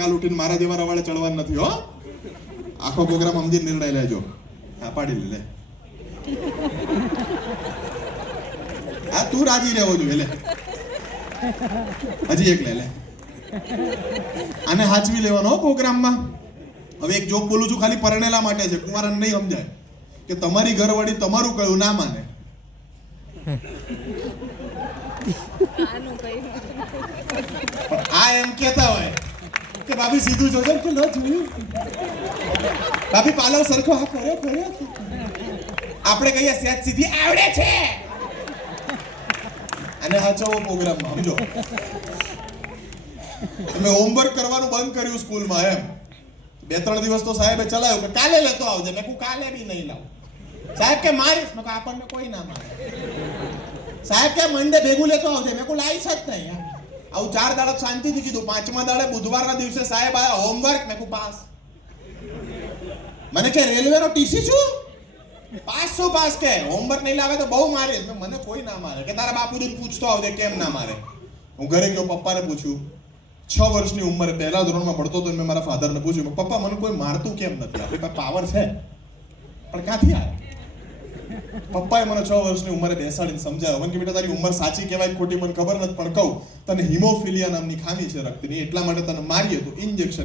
કાલ ઉઠીને મારા જેવા રવાડે ચડવાનું નથી હો. આખો પ્રોગ્રામ સમજીને નિર્ણય લેજો. હા પાડી લે. હા તું રાજી રહેવો જોઈએ લે. હજી એક લે. આને હાચવી લેવાનો પ્રોગ્રામમાં. હવે એક જોક બોલું છું ખાલી પરણેલા માટે છે, કુંવારાને નહીં સમજાય કે તમારી ઘરવાળી તમારું કયું ના માને. આ એમ કેતા હોય કે ભાભી સીધું જોજો કે ન જોયું, ભાભી પાલવ સરખો આ કર્યો. આપણે કહીએ સેજ સીધી આવડે છે. અને હાચવો પ્રોગ્રામમાં સમજો. તમે હોમવર્ક કરવાનું બંધ કર્યું સ્કૂલમાં એમ 2-3 દિવસ તો સાહેબે ચલાવ્યું કે કાલે લેતો આવજે. મેં કહું કાલે બી નહીં લાવું. સાહેબ કે મારીશ. મેં કહું આપણને કોઈ ના મારે. સાહેબ કે મંડે ભેગું લેતો આવજે. મેં કહું લાવીશ જ નહીં. આવું 4 દાડા શાંતિથી કીધું. 5મા દાડે બુધવારના દિવસે સાહેબ આયા હોમવર્ક. મેં કહું પાસ. મને કે રેલવેનો ટીસી છું પાસ છો પાસ કે હોમવર્ક નહીં લાવે તો બહુ મારીશ. મને કોઈ ના મારે. કે તારા બાપુજીને પૂછતો આવજે કેમ ના મારે. હું ઘરે ગયો, પપ્પાને પૂછ્યું. 6 વર્ષની ઉંમરે પહેલા ધોરણમાં ભણતો હતો. મેં મારા ફાધરને પૂછ્યું, પપ્પા મને કોઈ મારતું કેમ નથી? આપણી પાસે પાવર છે પણ ક્યાંથી આવે? પપ્પાએ મને 6 વર્ષની ઉંમરે બેસાડીને સમજાવ્યો. મને કે બેટા તારી ઉંમર સાચી કહેવાય ખોટી મને ખબર નથી, પણ કહું તને હિમોફિલિયા નામની ખામી છે રક્તની, એટલા માટે તને મારીએ તો ઇન્જેક્શન